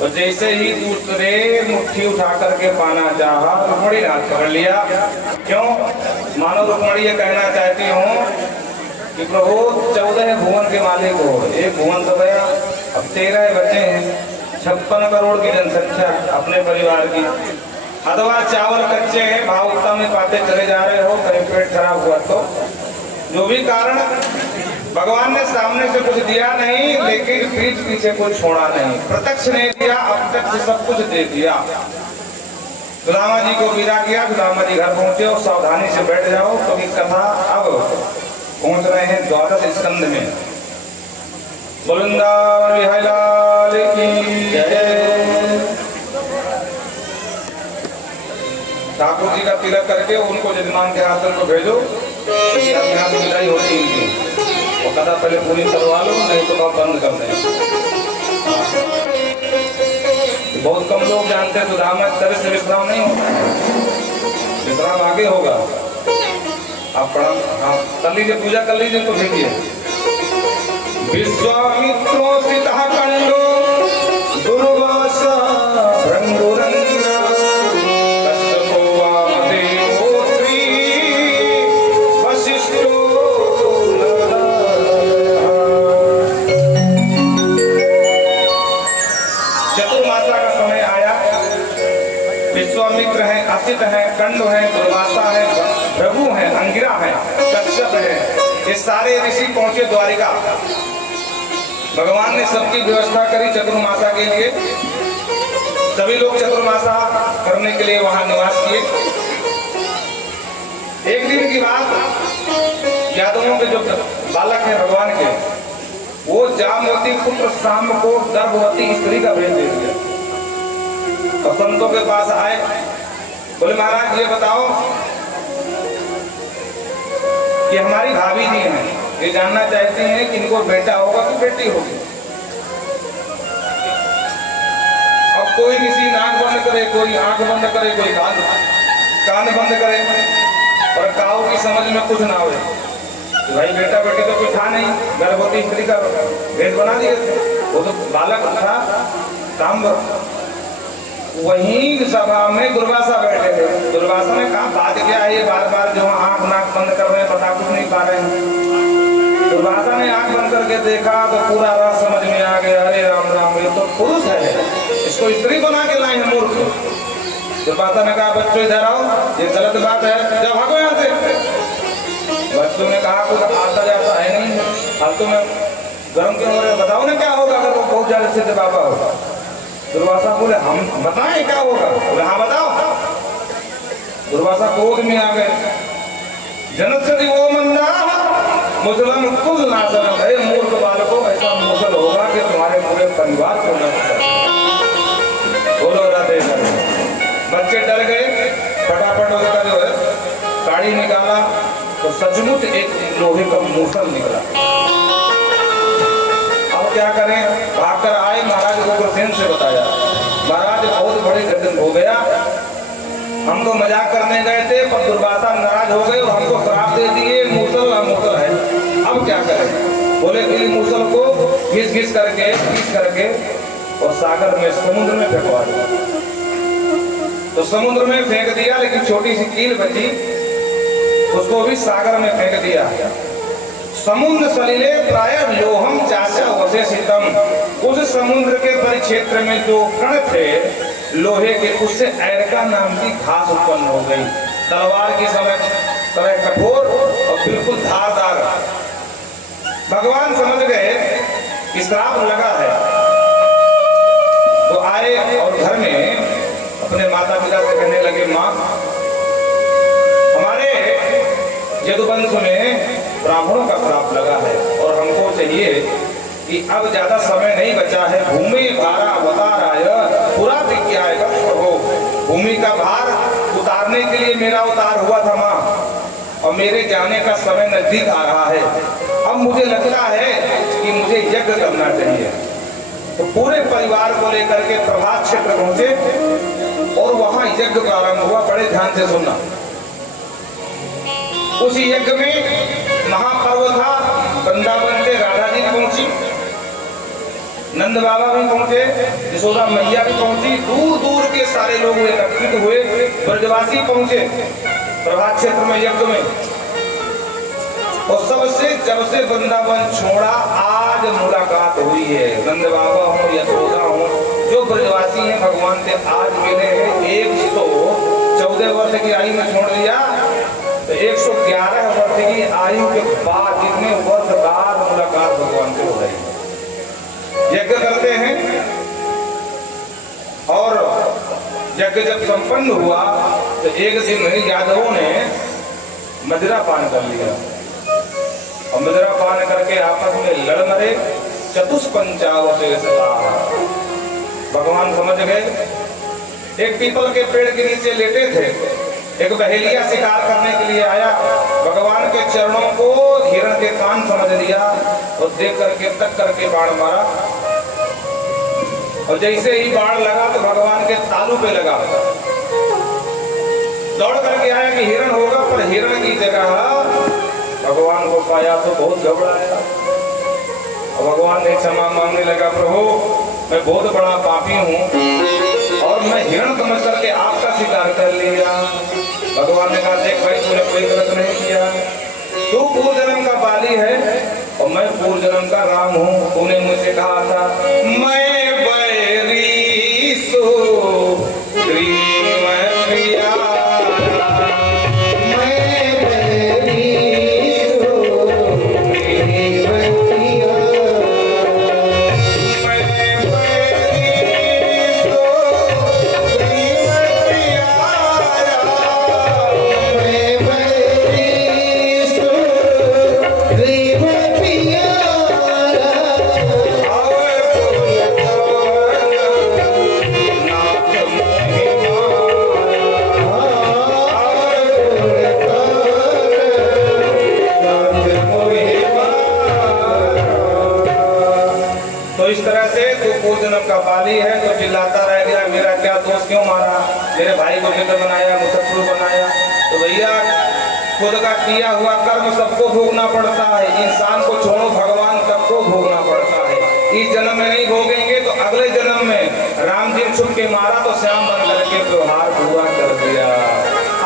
तो जैसे ही दूसरे मुट्ठी उठा करके पाना चाहा रुक्मणी ने हाथ पकड़ लिया। क्यों? मानो रुक्मणी ये कहना चाहती हूँ कि प्रभु 14 भुवन के मालिक हो, एक भुवन तो गया, अब 13 बचे हैं, 56 करोड़ की जनसंख्या अपने परिवार की। अथवा चावल कच्चे हैं, भाव उत्तम में पाते चले जा रहे हो, कहीं पेट खराब हुआ तो जो भी कारण, भगवान ने सामने से कुछ दिया नहीं, लेकिन पीठ पीछे कुछ छोड़ा नहीं, प्रत्यक्ष नहीं दिया, अप्रत्यक्ष सब कुछ दे दिया। सुदामा जी को विदा किया, सुदामा जी घर पहुंचे और सावधानी से बैठ जाओ क्योंकि कथा अब पहुंच रहे हैं 12 स्कंद में। वृंदावन बिहारी लाल की जय। ठाकुर जी का तिलक करके उनको यजमान के आसन को भेजो, यहाँ विदाई होती इनकी, और कथा पहले पूरी करवा लो, नहीं तो आप बंद कर दें। बहुत कम लोग जानते हैं सुदामा तरह से विश्राम नहीं होता, विश्राम आगे होगा। आप प्रणाम, हाँ कर लीजिए, पूजा कर लीजिए, तो भेजिए। विश्वामित्रो सितः कंडो दुर्वासा भृंगुरंगिना कश्यपो वामदेवोत्री वसिष्ठो। चतुर्मासा का समय आया, विश्वामित्र है, असित है, कंड है, दुर्वासा है, भृगु है, अंगिरा है, कश्यप है, ये सारे ऋषि पहुंचे द्वारिका। भगवान ने सबकी व्यवस्था करी चतुर्मासा के लिए, सभी लोग चतुर्मासा करने के लिए वहां निवास किए। एक दिन की बात, यादवों के जो बालक हैं भगवान के, वो जामवती पुत्र शाम को गर्भवती स्त्री का भेज दे दिया और संतों के पास आए, बोले महाराज ये बताओ कि हमारी भाभी जी हैं, ये जानना चाहते हैं कि इनको बेटा होगा कि बेटी होगी। अब कोई किसी नाक बंद करे, कोई आंख बंद करे, कोई कान बंद करे, और काऊ की समझ में कुछ ना हो कि भाई बेटा बेटी तो कुछ था नहीं, गर्भवती स्त्री का भेद बना दिए थे। वो तो बालक था ताम्र। वहीं सभा में दुर्वासा बैठे थे। दुर्वासा ने कहा बात क्या है, ये बार बार जो आंख नाक बंद कर रहे हैं, पता कुछ नहीं पा रहे हैं। दुर्वासा ने आंख बंद करके देखा तो पूरा राज समझ में आ गया, अरे राम राम, ये तो पुरुष है, इसको स्त्री बना के लाए हैं मूर्ख। दुर्वासा ने कहा बच्चों इधर आओ, ये गलत बात है, जब भागो यहाँ से। बच्चों ने कहा कुछ आता जाता है नहीं, फालतू में गर्म क्यों हो रहे, बताओ ना क्या होगा अगर वो बहुत ज्यादा सिद्ध बाबा होगा। दुर्वासा बोले हम बताएं क्या होगा, बोले हाँ बताओ। दुर्वासा क्रोध में आ गए, जनस्यति वो मंदा मुसलम कुल नासरम, है मूर्ख बालकों, ऐसा मुसल होगा कि तुम्हारे पूरे परिवार को नष्ट कर। बोलो राधे राधे। बच्चे डर गए, फटाफट उसका जो है साड़ी निकाला तो सचमुच एक लोहे का मूसल निकला। अब क्या करें, भागकर आए, महाराज उग्रसेन से बताया, महाराज बहुत बड़े गजन हो गया, हम तो मजाक करने गए थे पर दुर्वासा नाराज हो गए और हमको श्राप दे दिए, मूसल है, अब क्या करें। बोले कि मूसल को घिस घिस करके और सागर में समुद्र में फेंकवा दिया। तो समुद्र में फेंक दिया, लेकिन छोटी सी कील बची, उसको भी सागर में फेंक दिया। समुद्र सलिले प्राय लोहम चाचा वशेषितम, उस समुद्र के परिक्षेत्र में जो कण थे लोहे के, उससे ऐरका नाम की घास उत्पन्न हो गई, तलवार की तरह कठोर और बिल्कुल धारदार। भगवान समझ गए कि श्राप लगा है, तो आए और घर में अपने माता पिता से कहने लगे, माँ हमारे यदुवंश में ब्राह्मणों का श्राप लगा है और हमको चाहिए कि अब ज्यादा समय नहीं बचा है, भूमि भारा अवताराय पूरा विज्ञाय हो, भूमि का भार उतारने के लिए मेरा उतार हुआ था माँ, और मेरे जाने का समय नजदीक आ रहा है। अब मुझे लगता है कि मुझे यज्ञ करना चाहिए। तो पूरे परिवार को लेकर के प्रभात क्षेत्र पहुंचे और वहां यज्ञ प्रारंभ हुआ। बड़े ध्यान से सुनना, उस यज्ञ में महापर्व था, वृंदावन से राधा जी पहुंची, नंद बाबा भी पहुंचे, यशोदा मैया भी पहुंची, दूर दूर के सारे लोग एकत्रित हुए, ब्रजवासी पहुंचे प्रभात क्षेत्र में यज्ञ में। और सबसे जब से वृंदावन छोड़ा आज मुलाकात हुई है। नंद बाबा हो यशोदा हो जो ब्रजवासी हैं भगवान से आज मिले हैं। 114 वर्ष की आयु में छोड़ दिया तो 111 वर्ष की आयु के बाद जितने वर्ष बाद मुलाकात भगवान से हो रही है। यज्ञ करते हैं और यज्ञ जब संपन्न हुआ तो एक दिन यादवों ने मदिरा पान कर लिया और मदिरा पान करके आपस में लड़ मरे। चतुष्पंचावशेष भगवान समझ गए। एक पीपल के पेड़ के नीचे लेटे थे, एक बहेलिया शिकार करने के लिए आया, भगवान के चरणों को हिरण के कान समझ लिया और देख करके तक करके बाण मारा और जैसे ही बाण लगा तो भगवान के तालू पे लगा। दौड़ करके आया कि हिरण होगा, पर हिरण की जगह भगवान को पाया तो बहुत घबराया और भगवान ने क्षमा मांगने लगा, प्रभु मैं बहुत बड़ा पापी हूँ और मैं हिरण समझ करके आपका शिकार कर लिया। भगवान ने कहा देख भाई तूने कोई गलत नहीं किया, तू पूर्व जन्म का बाली है और मैं पूर्व जन्म का राम हूँ। तूने मुझसे कहा था मैं बैरी सो प्रिया, का बाली है तो चिल्लाता रह गया मेरा क्या दोस्त क्यों मारा, मेरे भाई को मित्र बनाया, मुसफिर बनाया। तो भैया खुद का किया हुआ कर्म सबको भोगना पड़ता है। इंसान को छोड़ो भगवान सबको भोगना पड़ता है। इस जन्म में नहीं भोगेंगे तो अगले जन्म में राम जी छुप के मारा तो श्याम बन करके व्यवहार पूरा कर दिया।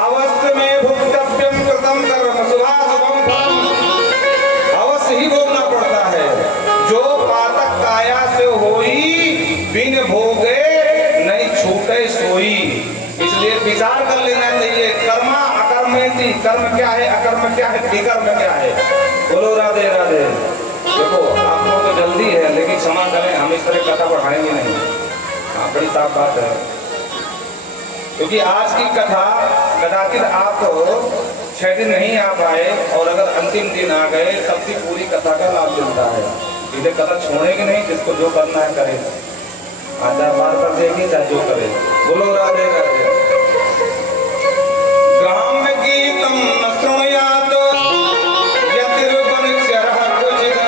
अवश्य में भोक्तव्यम कृतम कर्म शुभाशुभम अवश्य ही भोगना पड़ता है। जो पातक काया से होई बिन भोगे नहीं छूटे सोई। इसलिए विचार कर लेना चाहिए कर्मा अकर्मेति, कर्म क्या है अकर्म क्या है विकर्म क्या है। बोलो राधे राधे। देखो आप लोग तो जल्दी है लेकिन क्षमा करें हम इस तरह कथा बढ़ाएंगे नहीं। हाँ बड़ी साफ बात है क्योंकि आज की कथा कदाचित आप 6 दिन नहीं आ पाए और अगर अंतिम दिन आ गए तब भी पूरी कथा का लाभ मिलता है। इसे कथा छोड़ेंगे नहीं, जिसको जो करना है करे। आचार बार कर देगी चाहे जो करे। बोलो राधे राधे। ग्राम गीतम न सुनयात यतिर्वनचरः कुचित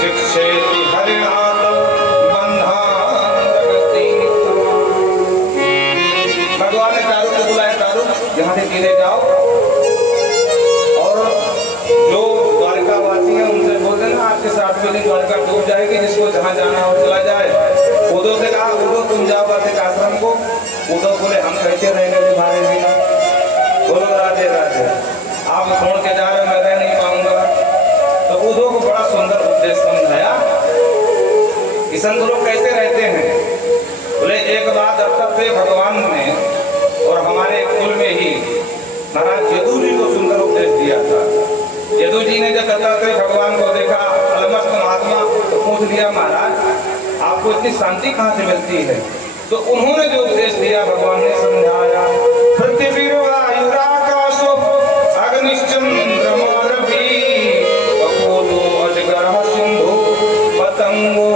शिक्षेति हरिणात बंधान रगतीत। भगवान ने तारू को बुलाया, तारू यहाँ से गिरे जाओ और जो द्वारका वासी है उनसे बोल देना आपके 7वें दिन द्वारका डूब जाएगी, जिसको जहाँ जाना हो चला जाए। उद्धव से कहा उद्धव तुम जाओ वार्षिक आश्रम को। उद्धव बोले हम कैसे रहेंगे तुम्हारे बिना। बोलो राधे राधे। आप छोड़ के जा रहे मैं रह नहीं पाऊंगा। तो उद्धव को बड़ा सुंदर उपदेश समझाया कि संत लोग कैसे रहते हैं। बोले एक बात अब तक से भगवान ने और हमारे कुल में ही महाराज यदु जी को सुंदर उपदेश दिया था। यदु जी ने जब दत्तात्रेय भगवान को देखा अलमस्त महात्मा तो पूछ लिया महाराज आपको इतनी शांति कहाँ से मिलती है। तो उन्होंने जो उपदेश दिया भगवान ने समझाया। पृथ्वीर्वायुराकाशो अग्निश्चंद्रमोरभि बकोलो अजगरः सिंधु पतंगो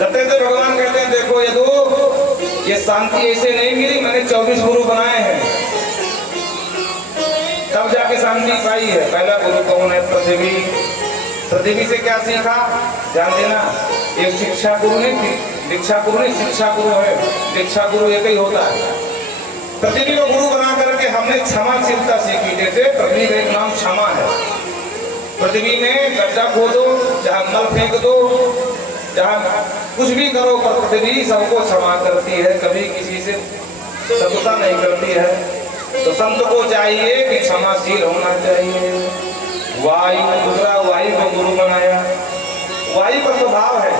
दत्तात्रेय भगवान कहते हैं देखो यदु ये शांति ऐसे नहीं मिली, मैंने 24 गुरु बनाए हैं तब जाके शांति पाई है। पहला गुरु कौन है? पृथ्वी। पृथ्वी से क्या सीखा ध्यान देना। एक शिक्षा गुरु नहीं थी, दीक्षा गुरु नहीं, शिक्षा गुरु है। दीक्षा गुरु एक ही होता है। पृथ्वी को गुरु बना करके हमने क्षमाशीलता सीखी। जैसे पृथ्वी का एक नाम क्षमा है। पृथ्वी में गड्ढा खोदो, जहाँ मल फेंक दो, जहाँ कुछ भी करो पृथ्वी सबको क्षमा करती है, कभी किसी से शत्रुता नहीं करती है। तो संत को चाहिए कि क्षमाशील होना चाहिए। वायु, दूसरा वायु को गुरु बनाया। वायु का स्वभाव है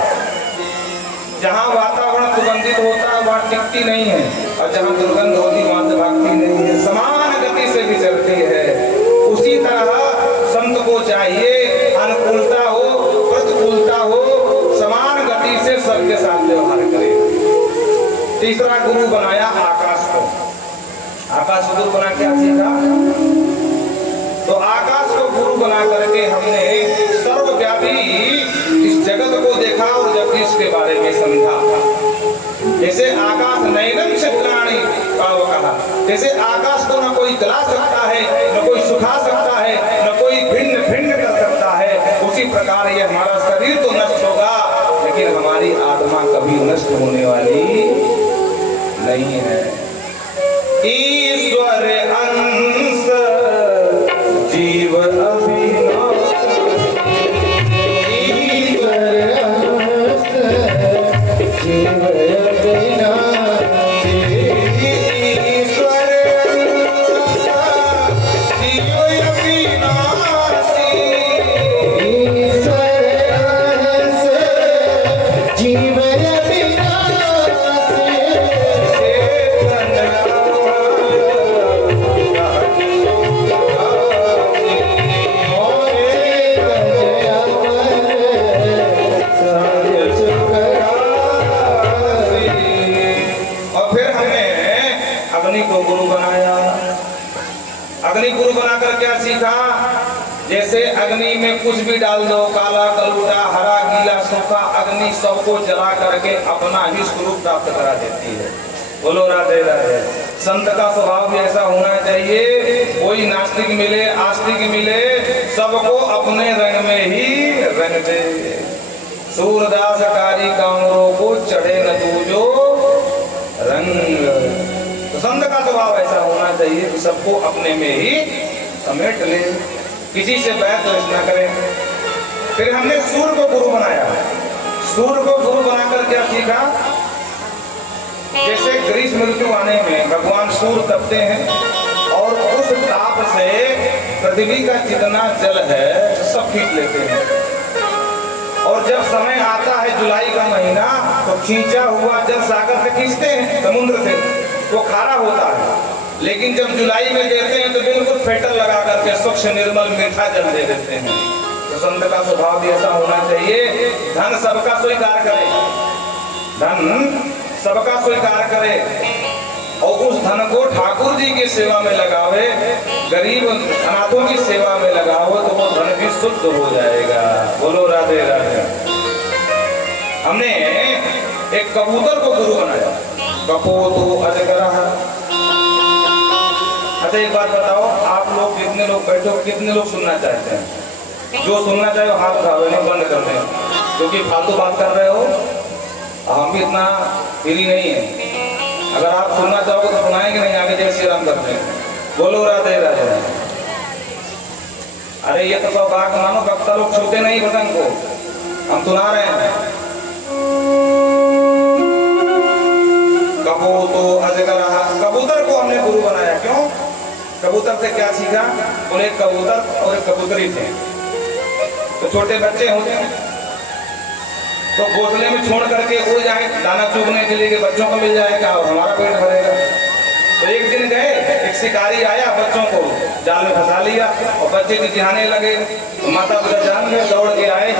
जहाँ वातावरण सुगंधित होता है वहाँ टिकती नहीं है, और जहाँ दुर्गंध होती वहाँ से भागती नहीं है, समान गति से विचरती है। उसी तरह संत को चाहिए अनुकूलता हो प्रतिकूलता हो, समान गति से सबके साथ व्यवहार करे। तीसरा गुरु बनाया आकाश को। आकाश को गुरु बना क्या सीखा? तो आकाश को गुरु बना करके हमने सर्वव्यापी इस जगत को देखा और जब इसके बारे में समझा। जैसे आकाश नैनम क्षेत्राणि कहा, जैसे आकाश को न कोई जला सकता है, न कोई सुखा सकता है, न कोई भिन्न भिन्न कर सकता है, उसी प्रकार ये हमारा शरीर तो नष्ट होगा लेकिन हमारी आत्मा कभी नष्ट होने वाली नहीं है। ईश्वर अंश जीव अविनाशी, ईश्वर अंश जीव अविनाशी, ईश्वर अंश जीव अविनाशी, ईश्वर अंश जीव जैसे अग्नि में कुछ भी डाल दो, काला कलूटा हरा गीला सूखा, अग्नि सबको जला करके अपना ही स्वरूप प्राप्त करा देती है। बोलो राधे राधे। संत का स्वभाव भी ऐसा होना चाहिए, कोई नास्तिक मिले आस्तिक मिले सबको अपने रंग में ही रंग दे। सूरदास कारी कांगरों को चढ़े न दूजो रंग। तो संत का स्वभाव ऐसा होना चाहिए कि सबको अपने में ही समेट ले, किसी से बैर द्वेष न करें। फिर हमने सूर्य को गुरु बनाया। सूर्य को गुरु बनाकर क्या सीखा? जैसे ग्रीष्म ऋतु आने में भगवान सूर्य तपते हैं और उस ताप से पृथ्वी का जितना जल है सब खींच लेते हैं, और जब समय आता है जुलाई का महीना तो खींचा हुआ जल सागर से खींचते हैं, समुद्र से, वो खारा होता है। लेकिन जब जुलाई में देते हैं तो बिल्कुल फिल्टर लगा करके स्वच्छ निर्मल मीठा जल दे देते हैं। तो संत का स्वभाव भी ऐसा होना चाहिए, धन सबका स्वीकार करे, धन सबका स्वीकार करे और उस धन को ठाकुर जी की सेवा में लगावे, गरीब अनाथों की सेवा में लगाओ तो वो धन भी शुद्ध हो जाएगा। बोलो राधे राधे। हमने एक कबूतर को गुरु बनाया। कपोतो अजगरः। अच्छा एक बात बताओ, आप लोग कितने लोग बैठे हो, कितने लोग सुनना चाहते हैं? जो सुनना चाहे हाथ उठाओ, नहीं बंद कर दें, क्योंकि फालतू बात कर रहे हो। हम भी इतना फ्री नहीं है, अगर आप सुनना चाहोगे तो सुनाएंगे, नहीं आगे जय श्री राम करते हैं। बोलो राधे राधे। अरे ये तो सब बात मानो, वक्ता लोग छूते नहीं बटन को, हम सुना रहे हैं। कबूतो अजगरः। कबूतर को हमने गुरु बनाया। क्यों? कबूतर से क्या सीखा? बोले कबूतर और एक कबूतरी थे, तो छोटे बच्चे होते हैं तो घोंसले में छोड़ करके उड़ जाए दाना चुगने के लिए कि बच्चों को मिल जाएगा और हमारा पेट भरेगा। तो एक दिन गए, एक शिकारी आया, बच्चों को जाल में फंसा लिया और बच्चे चिढ़ाने लगे। तो माता पिता जान गए, दौड़ के आए।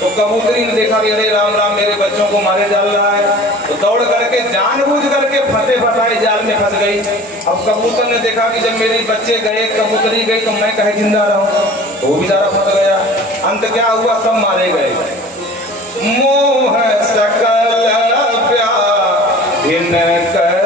तो कबूतरी ने देखा कि अरे राम राम, मेरे बच्चों को मारे डाल रहा है, तो दौड़ करके जानबूझ करके फंसे फंसाए जाल में फंस गई। अब कबूतर ने देखा कि जब मेरे बच्चे गए, कबूतरी गई, तो मैं कहे जिंदा रहूं, तो वो बेचारा फंस गया। अंत क्या हुआ? सब मारे गए। मोह सकल व्याधिन कर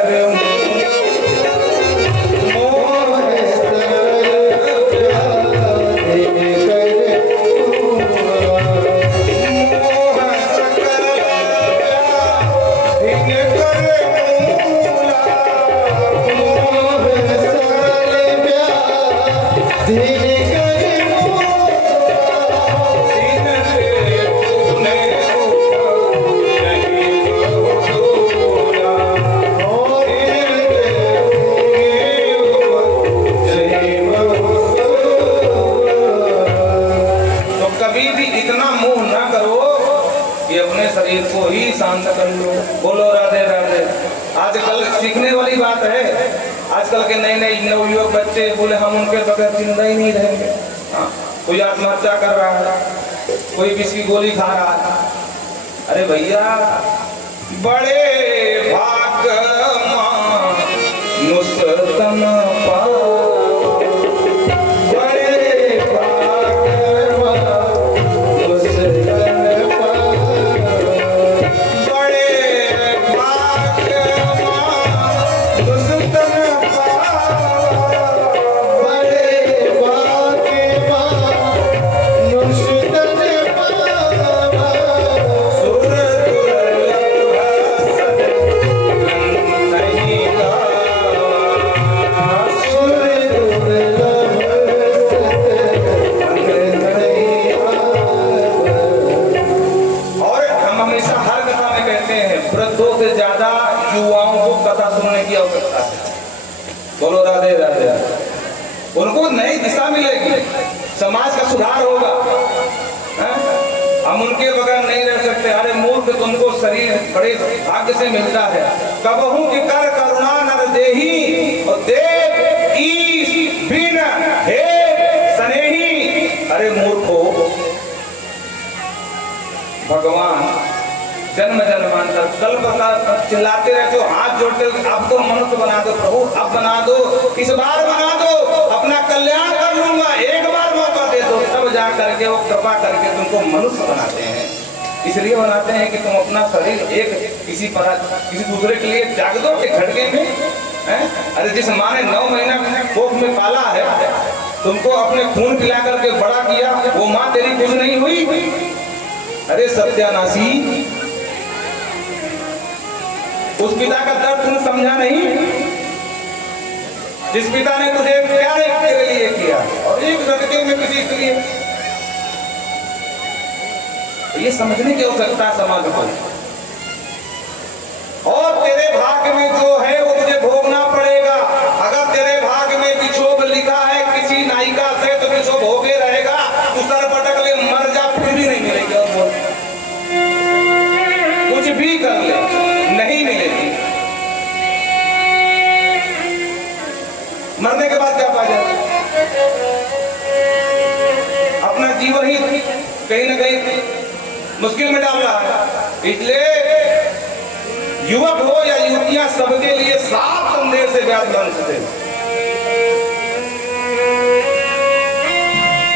कि अपने शरीर को ही शांत कर लो। बोलो राधे राधे। आजकल सीखने वाली बात है, आजकल के नए नए नवयुवक बच्चे बोले हम उनके बगैर जिंदा ही नहीं रहेंगे। हाँ, कोई आत्महत्या कर रहा है, कोई विष की गोली खा रहा है। अरे भैया, बड़े भाग्य नुसरतन पाओ, बड़े भाग्य नुसरतन पाओ, बड़े भाग्य नुसरतन पाओ, बड़े भाग्य नुसरतन पाओ, सुर बोलो राधे राधे। उनको नई दिशा मिलेगी, समाज का सुधार होगा। हम उनके बगैर नहीं रह सकते। अरे मूर्ख, तुमको शरीर बड़े भाग्य से मिलता है। कबहू की कर करुणा नर देही और देव ईश बिन हे सनेही। अरे मूर्खो, भगवान जन्म जन्मांतर कल्प चिल्लाते रहते हो, हाथ जोड़ते हो, अब तो मनुष्य बना दो प्रभु, अब बना दो, इस बार बना दो, अपना कल्याण कर लूंगा, एक बार मौका दे दो। तब जा करके वो कृपा करके तुमको मनुष्य बनाते हैं। इसलिए बनाते हैं कि तुम अपना शरीर एक किसी दूसरे के लिए त्याग दो के झटके में। अरे जिस माँ ने 9 महीना कोख में पाला है, तुमको अपने खून पिला करके बड़ा किया, वो माँ तेरी खुश नहीं हुई? अरे सत्यानाशी, उस पिता का दर्द तुमने समझा नहीं? जिस पिता ने तुझे प्यार तेरे लिए किया और एक झटके में किसी के लिए, ये समझने की आवश्यकता है समाज को। और तेरे भाग्य में जो है वो तुझे भोगना पड़ेगा। अगर तेरे भाग्य में विक्षोभ लिखा है किसी नायिका से, तो विक्षोभ होके रहेगा। तू सर पटक ले, मर जा, फिर भी नहीं मिलेगी। और कुछ भी कर ले, नहीं मिलेगी। मरने के बाद क्या पाया? अपना जीवन ही कहीं ना कहीं मुश्किल में डाल रहा है। इसलिए युवक हो या युवतियां, सबके लिए साफ संदेश है व्यास मंच से।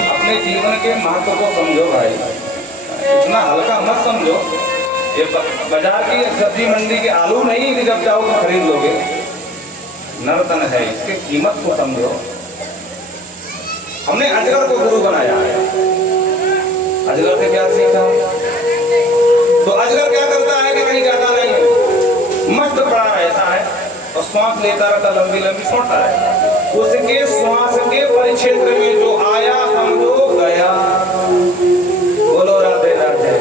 अपने जीवन के महत्व को समझो भाई, इतना हल्का मत समझो। ये बाजार की सब्जी मंडी के आलू नहीं कि जब जाओ तो खरीद लोगे, नर्तन है, इसके कीमत को समझो। हमने अजगर को गुरु बनाया है। अजगर से क्या सीखा? तो अजगर क्या करता है कि कहीं जाता नहीं, मस्त पड़ा रहता है और श्वास लेता रहता, लंबी लंबी छोड़ता है। उसके श्वास के परिक्षेत्र में जो आया समझो गया। बोलो राधे राधे।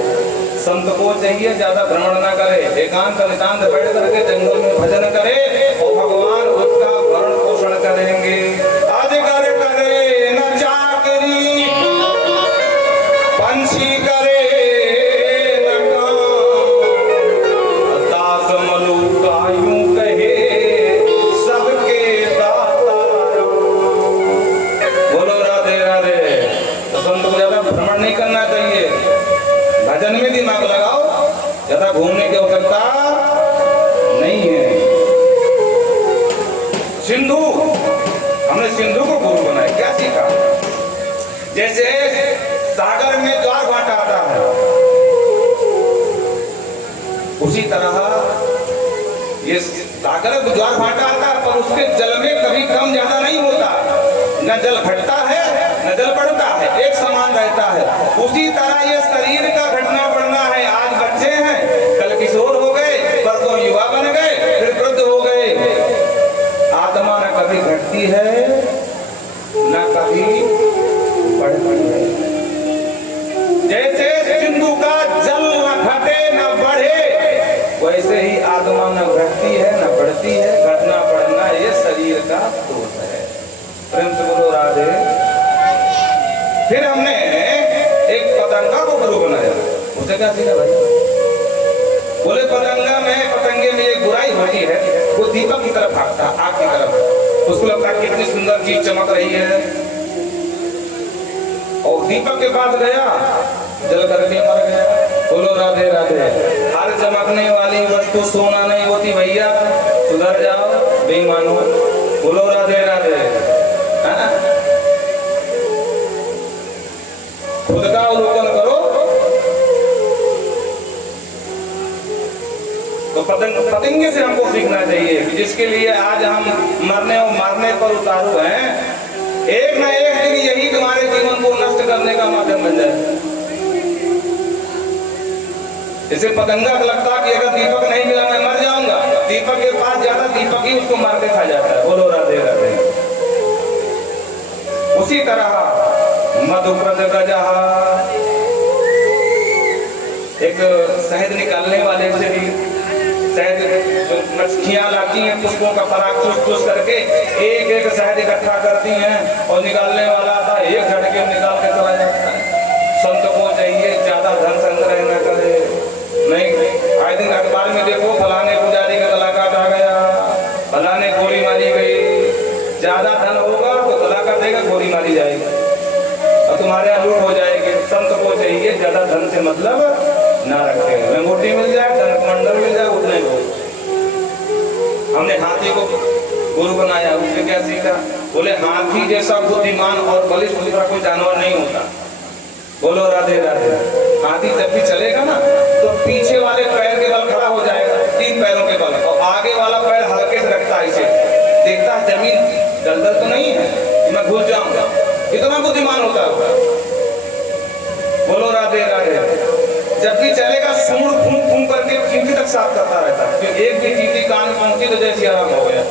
संत को चाहिए ज्यादा भ्रमण ना करे, एकांत नितांत बैठ करके जंगल में भजन करे और भगवान उसका भरण पोषण करेंगे। अजगर करे न चाकरी, पंछी करे न काम, दास मलुका यूं कहे सबके दाता राम। बोलो राधे राधे। तो संत को ज्यादा भ्रमण नहीं करना चाहिए, भजन में दिमाग लगाओ, ज्यादा घूमने की आवश्यकता नहीं है। सिंधु, हमने सिंधु को गुरु बनाया, क्या सीखा? जैसे सागर में ज्वार भाटा आता है, उसी तरह ये सागर में ज्वार भाटा आता है, पर उसके जल में कभी कम ज्यादा नहीं होता। न जल घटता है न जल बढ़ता है, एक समान रहता है। उसी तरह ये शरीर का घटना बढ़ना है। आज बच्चे हैं, कल किशोर हो गए, परसों युवा बन गए, फिर वृद्ध हो गए। आत्मा न कभी घटती है न कभी बढ़ती है। जैसे सिंधु का जल न घटे न बढ़े, वैसे ही आत्मा न घटती है न बढ़ती है। घटना बढ़ना ये शरीर का दोष है। प्रेम से बोलो राधे। फिर हमने एक पतंगा को गुरु बनाया। उसे क्या सीखा भाई? बोले पतंगे में एक बुराई होती है, वो दीपक की तरफ भागता, आग की तरफ। उसको लगता है कितनी सुंदर चीज चमक रही है, और दीपक के पास गया, जल करके मर गया। बोलो राधे राधे। हर चमकने वाली वस्तु सोना नहीं होती भैया, सुधर जाओ बेईमानो। बोलो राधे राधे। खुद का अवलोकन करो। तो पतंगे से हमको सीखना चाहिए कि जिसके लिए आज हम मरने और मारने पर उतारू हैं, एक ना एक दिन यही तुम्हारे जीवन को नष्ट करने का माध्यम बन जाए। इसे पतंगा को लगता कि अगर दीपक नहीं मिला मैं मर जाऊंगा, दीपक के पास जाता, दीपक ही उसको मार के खा जाता है। बोलो राधे राधे। उसी तरह मधुप्रद गजहा, एक शहद निकालने वाले से भी शहद मछलियां लाती हैं, पुष्पों का पराग चूस करके एक एक शहद इकट्ठा करती हैं, और निकालने वाला था एक झटके में निकाल के चला जाता है। संत को चाहिए ज्यादा धन संग्रह न करे। नहीं, आए दिन अखबार में देखो फलाने पुजारी का गला काटा गया, फलाने गोली मारी गई। ज्यादा धन होगा तो गला काटेगा, गोली मारी जाएगी और तुम्हारे यहाँ लूट हो जाएगी। संत को चाहिए ज्यादा धन से मतलब ना रखे, लंगोटी मिल जाए, धन मंडल मिल जाए, उतने को। हमने हाथी को गुरु बनाया, उससे क्या सीखा? बोले हाथी जैसा बुद्धिमान और बलिष्ठ दूसरा कोई जानवर नहीं होता। बोलो राधे राधे। हाथी जब भी चलेगा ना तो पीछे वाले पैर के बल खड़ा हो जाएगा, 3 पैरों के बल, और आगे वाला पैर हल्के से रखता है, इसे देखता है जमीन दलदल तो नहीं है कि मैं घुस जाऊंगा। इतना बुद्धिमान होता है। बोलो राधे राधे। जब भी चलेगा सूंड फूंक फूंक करके चींटी तक साफ करता रहता है, क्योंकि एक भी चींटी कान में पहुंची तो जैसे आराम हो गया।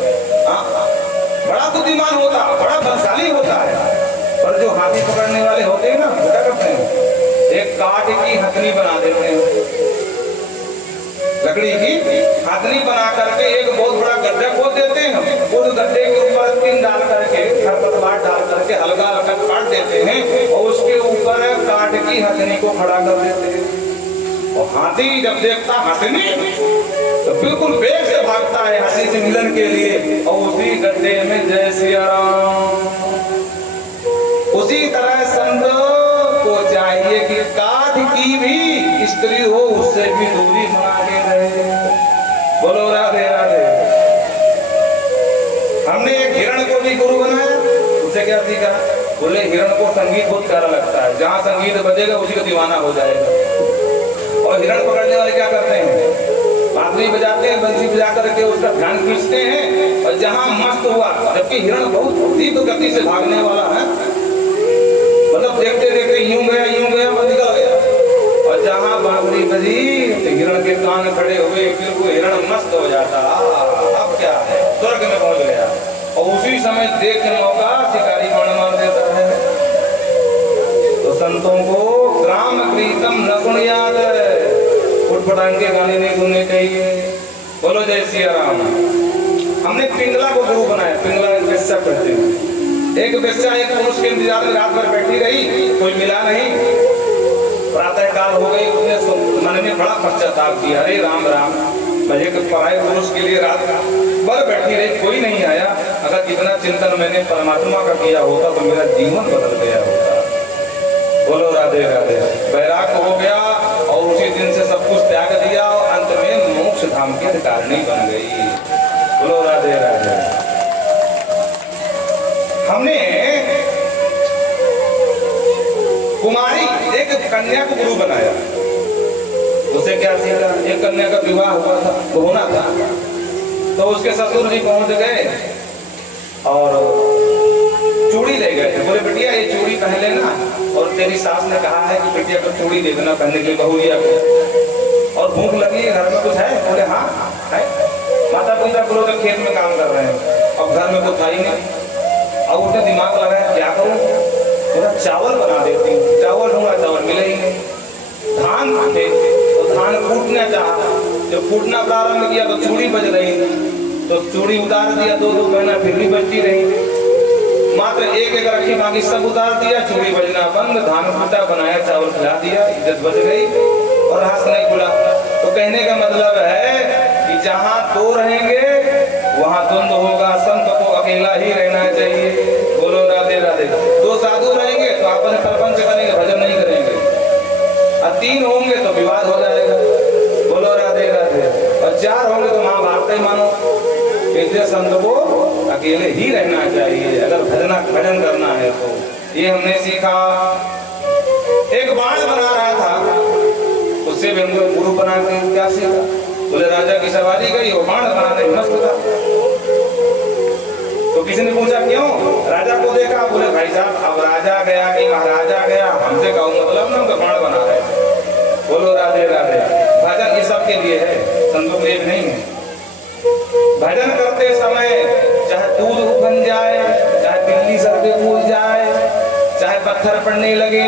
बड़ा बुद्धिमान होता, बड़ा बलशाली होता है। पर जो हाथी पकड़ने वाले होते हैं ना, वो क्या करते हैं? एक काठ की हथनी बना देते हैं, लकड़ी की हथनी बना करके एक बहुत बड़ा गड्ढा खोद देते हैं। उस गड्ढे के ऊपर टीन डाल करके, खरपतवार डाल करके हल्का हल्का काट देते हैं, और उसके ऊपर काठ की हथनी को खड़ा कर देते हैं। और हाथी जब देखता हथनी तो बिल्कुल वेग से भागता है हथनी से मिलन के लिए, और उसी गड्ढे में जय सिया राम। उसी तरह संत को चाहिए कि काठ की भी स्त्री हो, उससे भी दूरी बना के रहे। बोलो राधे राधे। हमने एक हिरण को भी गुरु बनाया, उसे क्या सीखा? बोले हिरण को संगीत बहुत प्यारा लगता है, जहाँ संगीत बजेगा उसी को दीवाना हो जाएगा। और हिरण पकड़ने वाले क्या करते हैं? बांसुरी बजाते हैं, बंसी बजा करके उसका ध्यान खींचते हैं, और जहाँ मस्त हुआ, जबकि हिरण बहुत तीव्र गति से भागने वाला है, मतलब देखते देखते यूं गया निकल गया, और जहाँ बांसुरी बजी तो हिरण के कान खड़े हुए, फिर वो हिरण मस्त हो जाता, अब क्या है, स्वर्ग में पहुंच गया। और उसी समय देख के मौका शिकारी बाण मार देता है। तो संतों को ग्राम प्रीतम न सुन याद, उठपटांग के गाने नहीं सुनने चाहिए। बोलो जय सिया राम। हमने पिंगला को गुरु बनाया। पिंगला वेश्या करते हैं। एक वेश्या एक पुरुष के इंतजार में रात भर बैठी रही, कोई मिला नहीं। प्रातः काल हो गई, उसने मन में बड़ा पश्चाताप किया, अरे राम राम, मैं एक पराये पुरुष के लिए रात भर बैठी रही, कोई नहीं आया। अगर इतना चिंतन मैंने परमात्मा का किया होता तो मेरा जीवन बदल गया होता। बोलो राधे राधे। वैराग्य हो गया और उसी दिन से सब कुछ त्याग दिया, और अंत में मोक्ष धाम की अधिकारिणी बन गई। बोलो राधे राधे। हमने कुमारी एक कन्या को गुरु बनाया, उसे क्या सीखा? एक कन्या का विवाह हुआ था, होना था, तो उसके ससुर जी पहुंच गए और चूड़ी ले गए। बोले बेटिया ये चूड़ी पहन लेना, और तेरी सास ने कहा है कि बेटिया को चूड़ी दे देना पहनने के लिए बहुरिया को। और भूख लगी है, घर में कुछ है? बोले हाँ है। माता पिता को तो खेत में काम कर रहे हैं, और घर में कुछ था ही नहीं। अब उसने दिमाग लगाया क्या करूं, थोड़ा चावल बना देती हूँ। चावल ढूंढा, चावल मिले ही नहीं। धान थे तो धान कूटना चाहा, जब कूटना प्रारंभ किया तो चूड़ी बज रही, तो चूड़ी उतार दिया, 2-2 महीना फिर भी बजती रही। मात्र एक एक रखी, बाकी सब उतार दिया, चूड़ी बजना बंद। धान कूटा, बनाया, चावल खिला दिया, इज्जत बच गई और हंस नहीं खुला। तो कहने का मतलब बोले संत को अकेले ही रहना चाहिए अगर भजन करना है तो। ये हमने सीखा। एक बाण बना रहा था, उससे भी हमको गुरु बना के क्या सीखा? बोले राजा की सवारी गई और बाण बनाने मस्त था। तो किसी ने पूछा क्यों? राजा को देखा, बोले भाई साहब अब राजा गया कि महाराजा गया, हमसे कहूँ मतलब ना उनका बाण बना रहे। बोलो राधे राधे। भजन ये सबके लिए है, संतों के लिए नहीं है। भजन करते समय चाहे दूध उबन जाए, चाहे बिल्ली सर पे कूद जाए, चाहे पत्थर पड़ने लगे,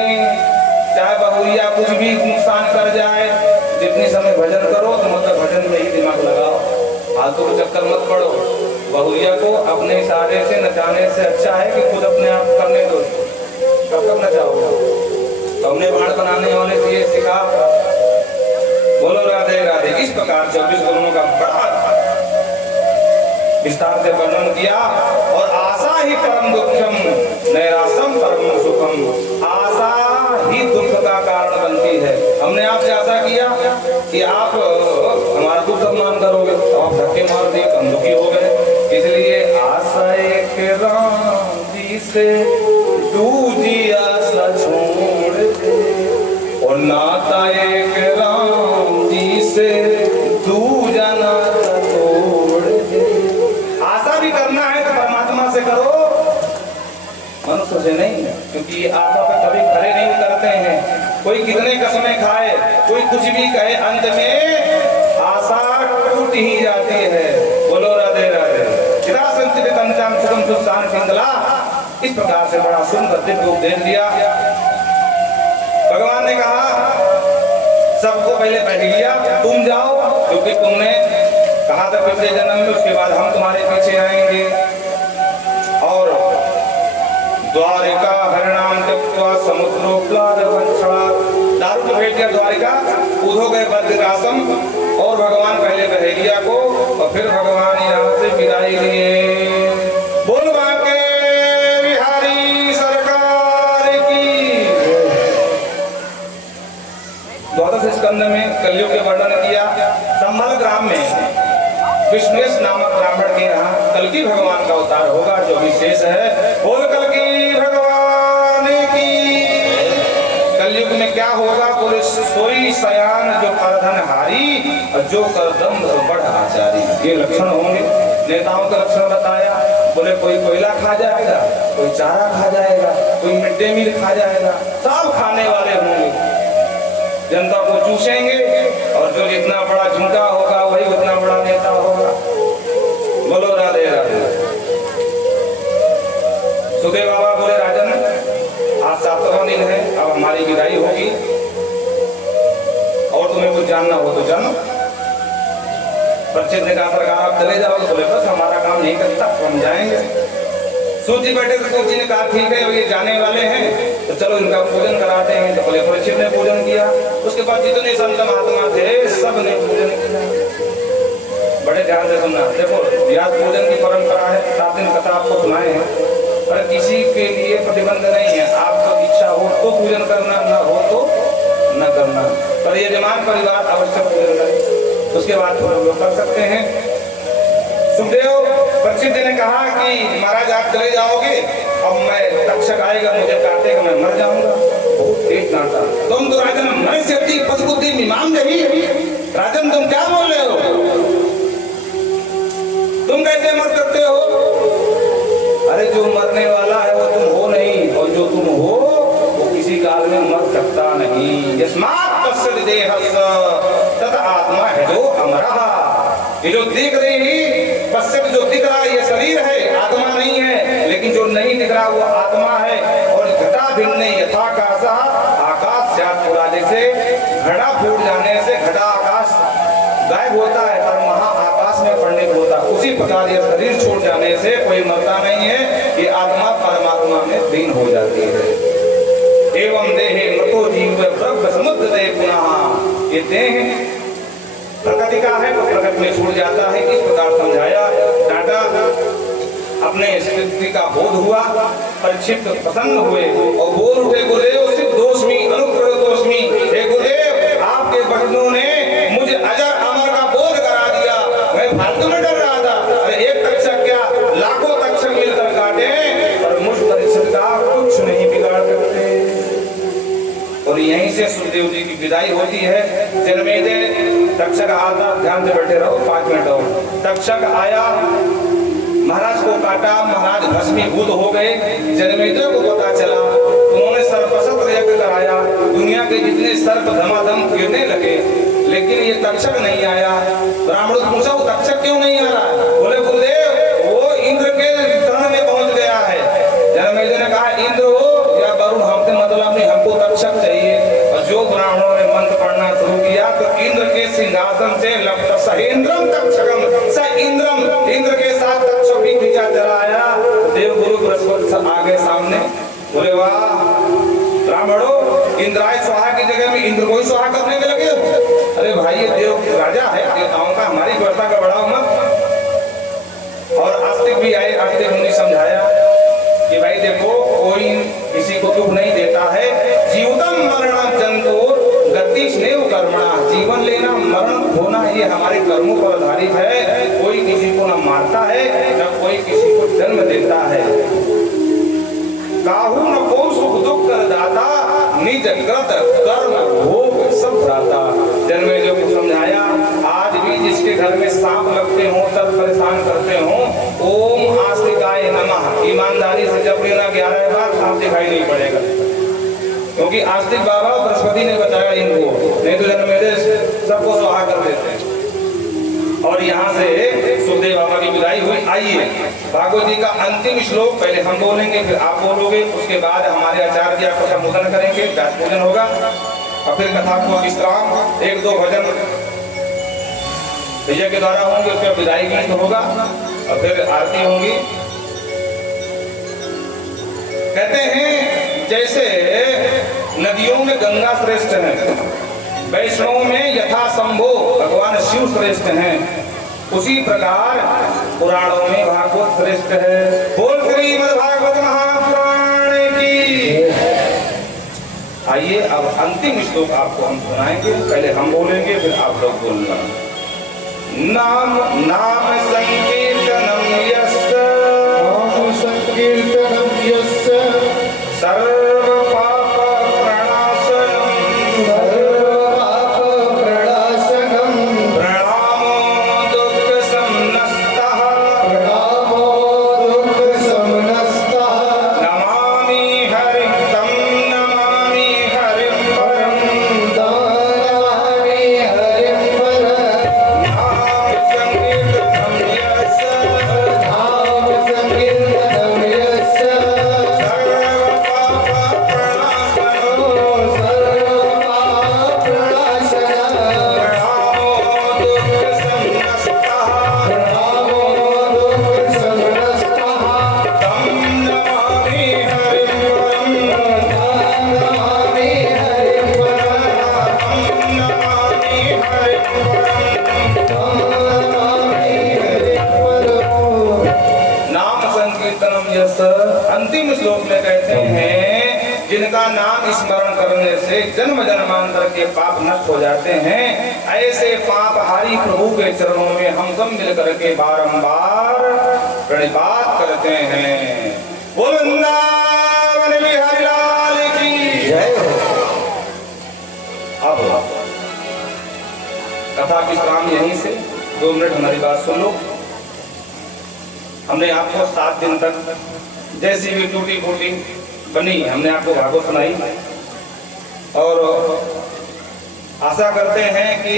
चाहे बहुरिया कुछ भी नुकसान कर जाए, जितनी समय भजन करो तो मतलब भजन में ही दिमाग लगाओ, फालतू के चक्कर मत पड़ो। बहुरिया को अपने इशारे से नचाने से अच्छा है कि खुद अपने आप करने दो। कब तक नचाओगे? तो हमने बाण बनाने वाले से ये सिखा। बोलो राधे राधे। इस प्रकार 24 गुरुओं का बड़ा विस्तार से वर्णन किया। और आशा ही परम दुखम नैराश्यम परम सुखम। आशा ही दुख का कारण बनती है। हमने आपसे आशा किया कि आप हमारा दुख सम्मान करोगे, तो आप धक्के मार दिए, हम दुखी हो गए। इसलिए आशा एक राम जी से दूजी आशा छोड़ दे, और नाता एक राम जी से दूजा नाता तोड़ दे। आशा भी करना है तो परमात्मा से करो, मनुष्य से नहीं, क्योंकि आशा पे कभी खड़े नहीं उतरते हैं। कोई कितने कसमें खाए, कोई कुछ भी कहे, अंत में आशा टूट ही जाती है। बोलो राधे राधे। सुगम सुस्तान पिंगला। इस प्रकार से बड़ा सुंदर दिव्य उपदेश दिया। भगवान ने कहा सबको पहले बैठ लिया, तुम जाओ, क्योंकि तुमने कहा था पिछले जन्म में, उसके बाद हम तुम्हारे पीछे आएंगे। और द्वारिका हरिणाम त्यक्त्वा समुद्रोप्लादवंशा, दारू को भेज दिया द्वारिका, उधो गए बद्रिकाश्रम, और भगवान पहले बहेलिया को और फिर भगवान यहाँ से विदाई लिए। बोल बांके बिहारी सरकार की। 12वें स्कंद में कलयुग के वर्णन किया। संभल ग्राम में विष्णुवेश नामक ब्राह्मण के यहाँ कल्कि भगवान का अवतार होगा, जो विशेष है। बोल कल्कि भगवान की। कलयुग में क्या होगा? बोले सोई सयान जो करधनहारी और जो करदम बढ़ आचारी। ये लक्षण होंगे। नेताओं का लक्षण बताया। बोले कोई कोयला खा जाएगा, कोई चारा खा जाएगा, कोई मिड डे मील खा जाएगा, सब खाने वाले होंगे, जनता को चूसेंगे, और जो जितना बड़ा झूठा होगा वही उतना बड़ा नेता होगा। बोलो राधे राधे। सुखदेव बाबा बोले राजन आज 7वां दिन है, अब हमारी विदाई होगी, और तुम्हें कुछ जानना हो तो जानो। परीक्षित ने कहा सरकार आप चले जाओ, बोले बस हमारा काम नहीं करता, हम जाएंगे। सूची बैठे तो सूची ने कहा ठीक है, ये जाने वाले हैं तो चलो इनका पूजन कराते हैं। तो बोले परीक्षित ने पूजन किया। उसके बाद जितने संत महात्मा थे सब ने पूजन किया। बड़े ध्यान से सुनना। देखो व्यास पूजन की परंपरा है, 7 दिन कथा आपको सुनाए हैं, पर किसी के लिए प्रतिबंध नहीं है। आपको इच्छा हो तो पूजन करना, न हो तो न करना, पर यजमान परिवार अवश्य पूजन करे, उसके बाद हम लोग कर सकते हैं। सुखदेव परीक्षित ने कहा कि महाराज आप चले जाओगे, अब मैं तक्षक आएगा मुझे काटेगा, मैं मर जाऊंगा। बहुत तेज डांटा। तुम तो राजन मैं शक्ति पशुबुद्धि मीमांग रही, राजन तुम क्या बोल रहे हो? तुम कैसे मर सकते हो? अरे जो मरने वाला है वो तुम हो नहीं, और जो तुम हो वो किसी काल में मर सकता नहीं। यस्मात् पश्यति देहस्य तत् आत्मा है जो अमरः। ये जो देख रही पश्चिम जो दिख रहा है ये शरीर है, आत्मा नहीं है। लेकिन जो नहीं दिख रहा वो आत्मा है। और घटा भिन्न यथाकाशः आकाश स्यात् पुरा, जैसे घड़ा फूट जाने से घटा आकाश गायब होता है पर महाआकाश में परिणित होता है, उसी प्रकार ये शरीर छूट जाने से कोई मरता नहीं है, ये आत्मा परमात्मा में लीन हो जाती है। एवं देहे मृतो जीव ब्रह्म समुद्र दे पुनः। ये देह प्रकृति का है तो प्रकृति में छूट जाता है। इस प्रकार समझाया डाटा। अपने स्थिति का बोध हुआ, परीक्षित प्रसन्न हुए और बोल उठे गुरुदेव सिद्ध दोषमी अनुग्रह दोषमी। हे गुरुदेव आपके भक्तों ने मुझे अजर अमर का बोध करा दिया। मैं फालतू में डर रहा था। अरे एक कक्षा विदाई होती है। जन्मेजय तक्षक आता, ध्यान से बैठे रहो 5 मिनट और। तक्षक आया, महाराज को काटा, महाराज भस्मीभूत हो गए। जन्मेजय को पता चला, उन्होंने सर्पशस्त्र यज्ञ कराया, दुनिया के जितने सर्प धमाधम गिरने लगे, लेकिन ये तक्षक नहीं आया। ब्राह्मणों से पूछा, वो तक्षक क्यों नहीं आ रहा? बोले गुरुदेव वो इंद्र के चरण में पहुंच गया है। जन्मेजय ने कहा, इंद्र हो या वरुण हमसे मतलब नहीं, हमको तक्षक चाहिए। और जो ब्राह्मणों ने मंत्र पढ़ना शुरू किया तो इंद्र के सिंहासन से सहेंद्रम तक्षकम स इंद्रम, इंद्र के साथ तक्षक भी खींचा चला आया। देव गुरु बृहस्पति आगे सामने, बोले वाह ब्राह्मणों, इंद्राय स्वाहा की जगह में इंद्र को ही स्वाहा करने के लगे हो। अरे भाई ये देव राजा है, देवताओं का हमारी व्यवस्था का बढ़ाओ मत। और आस्तिक भी आए, आस्तिक मुनि समझाया कि भाई देखो कोई किसी को दुख नहीं देता है। जीवतम मरणम जंतुर गति स्नेह कर्मणा, जीवन लेना मरण होना ये हमारे कर्मों पर आधारित है। कोई किसी को न मारता है न कोई किसी को जन्म देता है। काहू न को सुख दुख कर दाता, निज कृत कर्म भोग सब भ्राता। जन्मेजय को समझाया, आज भी जिसके घर में सांप लगते हो, सब परेशान करते हो, ओम आस्तिकाय नमः ईमानदारी से जब लेना 11 बार सांप दिखाई नहीं पड़ेगा, क्योंकि आस्तिक बाबा बृहस्पति ने बताया इनको, नहीं तो जन्मेजय सबको स्वाहा कर देते हैं। और यहाँ से सुखदेव बाबा की विदाई हुई। आइए भागवत जी का अंतिम श्लोक पहले हम बोलेंगे, फिर आप बोलोगे, उसके बाद हमारे आचार्य जी आपको संबोधन करेंगे, व्यास पूजन होगा और फिर कथा को विश्राम, 1-2 भजन भैया के द्वारा होंगे, उसके बाद विदाई गीत होगा और फिर आरती होंगी। कहते हैं जैसे नदियों में गंगा श्रेष्ठ है, वैष्णव में यथा शंभो भगवान शिव श्रेष्ठ हैं, उसी प्रकार पुराणों में भागवत श्रेष्ठ है। बोल श्रीमद् भागवत महापुराण की। आइए अब अंतिम श्लोक आपको हम सुनाएंगे, पहले हम बोलेंगे फिर आप लोग बोलना। नाम नाम संकीर्तनम यस्य, नाम संकीर्तनम यस्य सर्व पाप प्रणाशनम, अंतिम श्लोक में कहते हैं जिनका नाम स्मरण करने से जन्म जन्मांतर के पाप नष्ट हो जाते हैं, ऐसे पापहारी प्रभु के चरणों में हम सब मिलकर के बारंबार प्रणिपात करते हैं। बोलो वृंदावन बिहारी लाल की जय। अब कथा विश्राम यहीं से 2 मिनट हमारी बात सुन लो। हमने आपको 7 दिन तक जैसी भी टूटी फूटी बनी हमने आपको भागवत सुनाई और आशा करते हैं कि